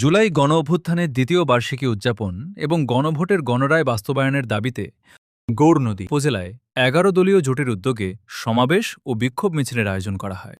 জুলাই গণঅভ্যুত্থানের দ্বিতীয় বার্ষিকী উদযাপন এবং গণভোটের গণরায় বাস্তবায়নের দাবিতে গৌরনদী উপজেলায় ১১ দলীয় জোটের উদ্যোগে সমাবেশ ও বিক্ষোভ মিছিলের আয়োজন করা হয়।